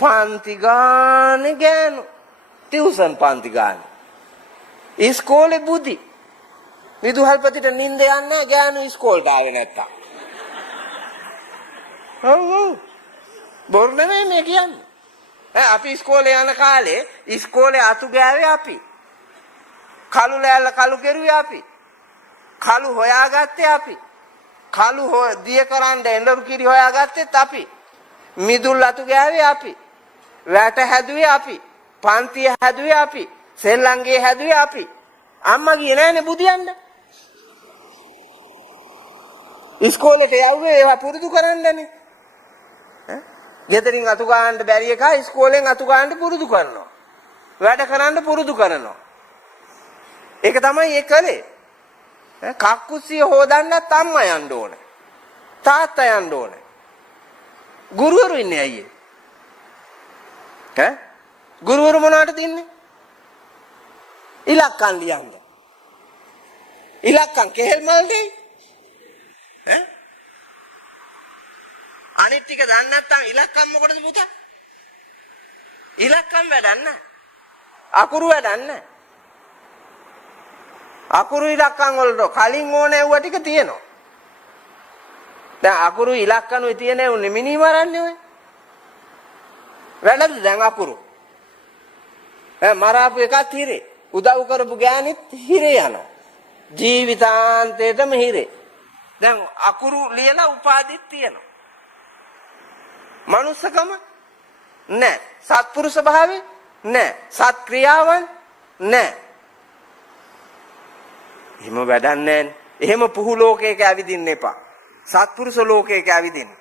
පන්ති ගානේ ගෑනු. ටියුෂන් පන්ති ගානේ. ඉස්කෝලේ බුදි. විදුහල්පතිට නිින්ද යන්නේ ගෑනු ඉස්කෝලට ආවේ නැත්තම්. ඔව්. බොරු නෙමෙයි මේ කියන්නේ. අපි ඉස්කෝලේ යන කාලේ ඉස්කෝලේ අතු ගෑවේ අපි. කළු ලෑල්ල කළු කෙරුවේ අපි. කළු හොයාගත්තේ අපි. කළු දිය කරන්න එඬරු කිරි හොයාගත්තෙත් අපි. මිදුල් අතු ගෑවේ අපි. වැට හැදුවේ අපි. පන්තිය හැදුවේ අපි. සෙල්ලංගේ හැදුවේ අපි. අම්මා ගියේ නෑනේ බුදියන්න. ඉස්කෝලේට යවුවේ ඒවා පුරුදු කරන්නනේ. ගෙදරින් අතු ගන්න බැරි එක ඉස්කෝලෙන් අතු ගන්න පුරුදු කරනවා. වැඩ කරන්න පුරුදු කරනවා. ඒක තමයි ඒ කලේ. කක්කුස්සිය හොදන්නත් අම්මා යන්න ඕනේ. තාත්තා යන්න ඕනේ. ගුරුවරු ඉන්නේ අයියේ. ගුරුවරු මොනවටද ඉන්නේ? ඉලක්කම් ලියන්න. ඉලක්කම් කෙහෙල් මල් දෙයි. අනිත් ටික දන්නේ නැත්නම් ඉලක්කම් මොකටද පුතා? ඉලක්කම් වැඩක් නැහැ. අකුරු වැඩක් නැහැ. අකුරු ඉලක්කම් වලට කලින් ඕනේ වුව ටික තියෙනවා. දැන් අකුරු ඉලක්කනුයි තියෙනේ උන්නේ මිනි මරන්නේ ඔය. වැඩද දැන් අකුරු? මරාපු එකත් හිරේ. උදව් කරපු ගෑනිත් හිරේ යනවා. ජීවිතාන්තයටම හිරේ. දැන් අකුරු ලියලා උපාධිත් තියෙනවා. මනුස්සකම නැහැ. සත්පුරුෂ භාවය නැහැ. සත් ක්‍රියාවන් නැහැ. එහෙම වැඩක් නැහැ. එහෙම පුහු ලෝකයක ඇවිදින්න එපා. සත්පුරුෂ ලෝකයක ඇවිදින්න.